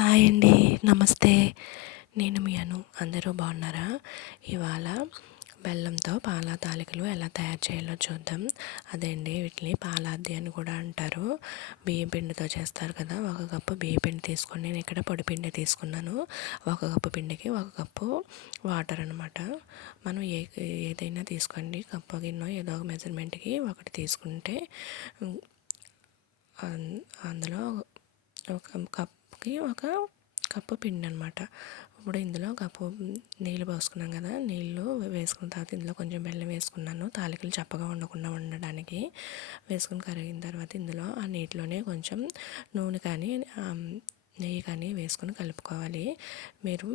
Hi అండి. నమస్తే. నేను మీ అను. అందరూ బాగున్నారా? ఇవాళ బెల్లంతో పాల తాలికలు ఎలా తయారు చేయాలో చూద్దాం. అదే అండి వీటిని పాలాద్ది అని కూడా అంటారు. బియ్యం పిండితో చేస్తారు కదా. ఒక కప్పు బియ్యం పిండి తీసుకొని నేను ఇక్కడ పొడి పిండి తీసుకున్నాను. ఒక కప్పు పిండికి ఒక కప్పు వాటర్ అనమాట మనం ఏ ఏదైనా తీసుకోండి. కప్పు గిన్నె ఏదో ఒక మెజర్మెంట్కి ఒకటి తీసుకుంటే అందులో ఒక కప్ కప్పుకి ఒక కప్పు పిండి అనమాట ఇప్పుడు ఇందులో కప్పు నీళ్ళు పోసుకున్నాం కదా నీళ్ళు వేసుకున్న తర్వాత ఇందులో కొంచెం బెల్లం వేసుకున్నాను. తాలికలు చప్పగా ఉండకుండా ఉండడానికి వేసుకుని కరిగిన తర్వాత ఇందులో ఆ నీటిలోనే కొంచెం నూనె కానీ నెయ్యి కానీ వేసుకొని కలుపుకోవాలి. మీరు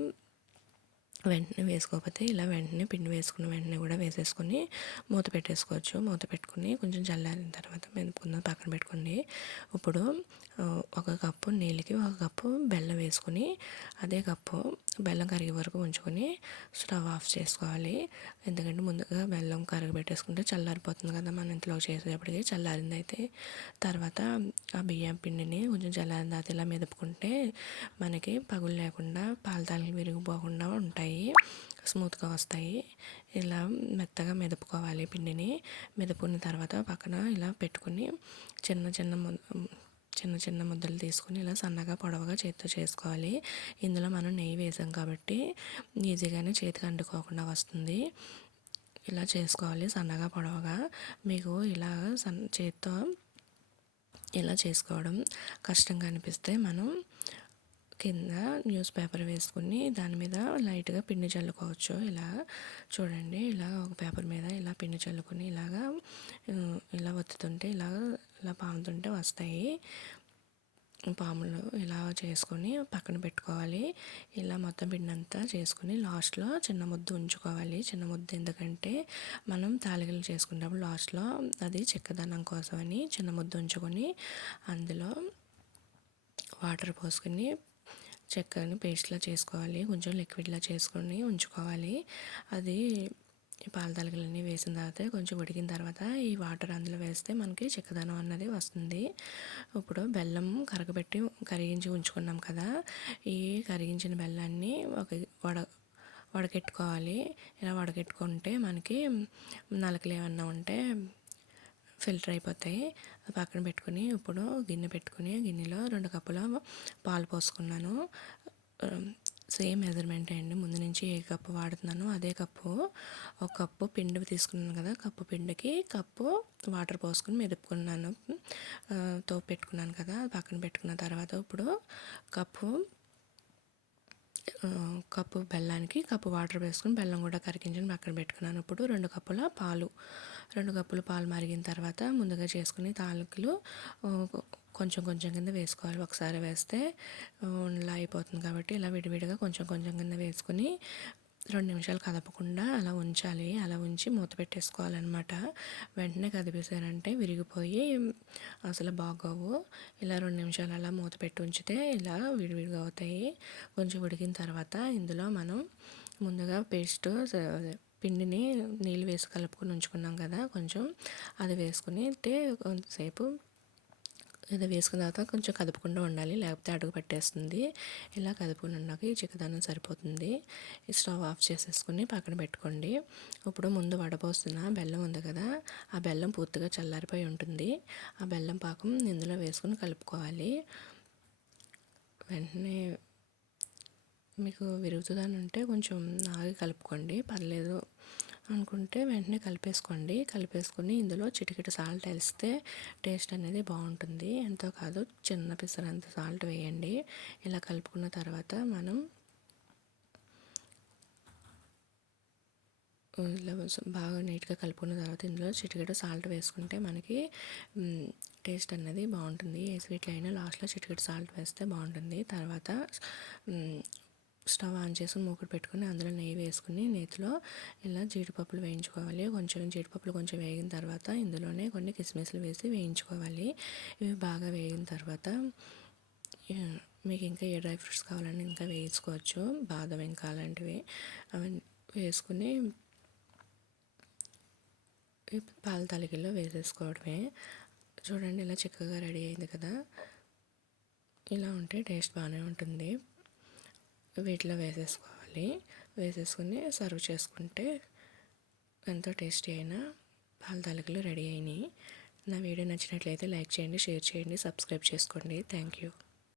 వెంటనే వేసుకోకపోతే ఇలా వెంటనే పిండి వేసుకున్న వెంటనే కూడా వేసేసుకొని మూత పెట్టేసుకోవచ్చు. మూత పెట్టుకుని కొంచెం చల్లారిన తర్వాత మెనుపుకుందాం పక్కన పెట్టుకోండి. ఇప్పుడు ఒక కప్పు నీళ్ళకి ఒక కప్పు బెల్లం వేసుకుని అదే కప్పు బెల్లం కరిగే వరకు ఉంచుకొని స్టవ్ ఆఫ్ చేసుకోవాలి. ఎందుకంటే ముందుగా బెల్లం కరగబెట్టేసుకుంటే చల్లారిపోతుంది కదా మన ఇంట్లో చేసేటప్పటికి. చల్లారింది అయితే తర్వాత ఆ బియ్యం పిండిని కొంచెం చల్లారిన తర్వాత ఇలా మెదుపుకుంటే మనకి పగులు లేకుండా పాలతాలు విరిగిపోకుండా ఉంటాయి. స్మూత్గా వస్తాయి. ఇలా మెత్తగా మెదుపుకోవాలి పిండిని. మెదుపుకున్న తర్వాత పక్కన ఇలా పెట్టుకుని చిన్న చిన్న చిన్న చిన్న ముద్దలు తీసుకుని ఇలా సన్నగా పొడవగా చేతితో చేసుకోవాలి. ఇందులో మనం నెయ్యి వేసాం కాబట్టి ఈజీగానే చేతికి అంటుకోకుండా వస్తుంది. ఇలా చేసుకోవాలి సన్నగా పొడవగా. మీకు ఇలా సన్ చేతితో ఇలా చేసుకోవడం కష్టంగా అనిపిస్తే మనం కింద న్యూస్ పేపర్ వేసుకుని దాని మీద లైట్గా పిండి చల్లుకోవచ్చు. ఇలా చూడండి. ఇలా ఒక పేపర్ మీద ఇలా పిండి చల్లుకొని ఇలాగా ఇలా ఒత్తుతుంటే ఇలా ఇలా పాముతుంటే వస్తాయి. పాములు ఇలా చేసుకొని పక్కన పెట్టుకోవాలి. ఇలా మొత్తం పిండంతా చేసుకుని చేసుకొని లాస్ట్లో చిన్న ముద్ద ఉంచుకోవాలి. చిన్న ముద్ద ఎందుకంటే మనం తాలికలు చేసుకున్నప్పుడు లాస్ట్లో అది చిక్కదనం కోసమని చిన్న ముద్ద ఉంచుకొని అందులో వాటర్ పోసుకొని చక్కెరని పేస్ట్లా చేసుకోవాలి. కొంచెం లిక్విడ్లా చేసుకొని ఉంచుకోవాలి. అది పాల తలకలన్నీ వేసిన తర్వాత కొంచెం ఉడికిన తర్వాత ఈ వాటర్ అందులో వేస్తే మనకి చిక్కదనం అన్నది వస్తుంది. ఇప్పుడు బెల్లం కరగబెట్టి కరిగించి ఉంచుకున్నాం కదా ఈ కరిగించిన బెల్లాన్ని ఒక వడ వడకెట్టుకోవాలి. ఇలా వడకెట్టుకుంటే మనకి నలకలు ఏమన్నా ఉంటే ఫిల్టర్ అయిపోతాయి. పక్కన పెట్టుకుని ఇప్పుడు గిన్నె పెట్టుకుని గిన్నెలో రెండు కప్పుల పాలు పోసుకున్నాను. సేమ్ మెజర్మెంట్ అండి. ముందు నుంచి ఏ కప్పు వాడుతున్నానో అదే కప్పు. ఒక కప్పు పిండి తీసుకున్నాను కదా కప్పు పిండికి కప్పు వాటర్ పోసుకుని మెదుపుకున్నాను. తో పెట్టుకున్నాను కదా పక్కన పెట్టుకున్న తర్వాత ఇప్పుడు కప్పు కప్పు బెల్లానికి కప్పు వాటర్ వేసుకుని బెల్లం కూడా కరిగించని పక్కన పెట్టుకున్నాను. ఇప్పుడు రెండు కప్పుల పాలు రెండు కప్పులు పాలు మరిగిన తర్వాత ముందుగా చేసుకుని తాలూకులు కొంచెం కొంచెం కింద వేసుకోవాలి. ఒకసారి వేస్తే ఇలా అయిపోతుంది కాబట్టి ఇలా విడివిడిగా కొంచెం కొంచెం కింద వేసుకుని రెండు నిమిషాలు కదపకుండా అలా ఉంచాలి. అలా ఉంచి మూత పెట్టేసుకోవాలన్నమాట. వెంటనే కదిపేసారంటే విరిగిపోయి అసలు బాగోవు. ఇలా రెండు నిమిషాలు అలా మూత పెట్టి ఉంచితే ఇలా విడివిడిగా అవుతాయి. కొంచెం ఉడికిన తర్వాత ఇందులో మనం ముందుగా పేస్ట్ పిండిని నీళ్ళు వేసి కలుపుకొని ఉంచుకున్నాం కదా కొంచెం అది వేసుకుని కొంతసేపు ఇది వేసుకున్న తర్వాత కొంచెం కదుపుకుండా ఉండాలి. లేకపోతే అడుగు పట్టేస్తుంది. ఇలా కదుపుకుని ఉన్నాక ఈ చిక్కదనం సరిపోతుంది. ఈ స్టవ్ ఆఫ్ చేసేసుకుని పక్కన పెట్టుకోండి. ఇప్పుడు ముందు వడపోస్తున్న బెల్లం ఉంది కదా ఆ బెల్లం పూర్తిగా చల్లారిపోయి ఉంటుంది. ఆ బెల్లం పాకం ఇందులో వేసుకుని కలుపుకోవాలి. వెంటనే మీకు విరుగుతుందని ఉంటే కొంచెం ఆగి కలుపుకోండి. పర్లేదు. అనుకుంటే వెంటనే కలిపేసుకోండి. కలిపేసుకుని ఇందులో చిటికెట సాల్ట్ వేస్తే టేస్ట్ అనేది బాగుంటుంది. ఎంతో కాదు చిన్న పిసరంత సాల్ట్ వేయండి. ఇలా కలుపుకున్న తర్వాత మనం ఇలా బాగా నీట్గా కలుపుకున్న తర్వాత ఇందులో చిటికెట సాల్ట్ వేసుకుంటే మనకి టేస్ట్ అనేది బాగుంటుంది. ఏ స్వీట్లో అయినా లాస్ట్లో చిటికెట సాల్ట్ వేస్తే బాగుంటుంది. తర్వాత స్టవ్ ఆన్ చేసుకుని మూకుడు పెట్టుకుని అందులో నెయ్యి వేసుకుని నేతిలో ఇలా జీడిపప్పులు వేయించుకోవాలి. కొంచెం జీడిపప్పులు కొంచెం వేగిన తర్వాత ఇందులోనే కొన్ని కిస్మిస్లు వేసి వేయించుకోవాలి. ఇవి బాగా వేగిన తర్వాత మీకు ఇంకా ఏ డ్రై ఫ్రూట్స్ కావాలని ఇంకా వేయించుకోవచ్చు. బాదం ఇంకా అలాంటివి అవి వేసుకుని పాల తలిగిల్లో వేసేసుకోవడమే. చూడండి ఇలా చిక్కగా రెడీ అయింది కదా. ఇలా ఉంటే టేస్ట్ బాగానే ఉంటుంది. వీటిలో వేసేసుకోవాలి. వేసేసుకుని సర్వ్ చేసుకుంటే ఎంతో టేస్టీ అయిన పాల తాలికలు రెడీ అయినాయి. నా వీడియో నచ్చినట్లయితే లైక్ చేయండి షేర్ చేయండి సబ్స్క్రైబ్ చేసుకోండి. Thank you.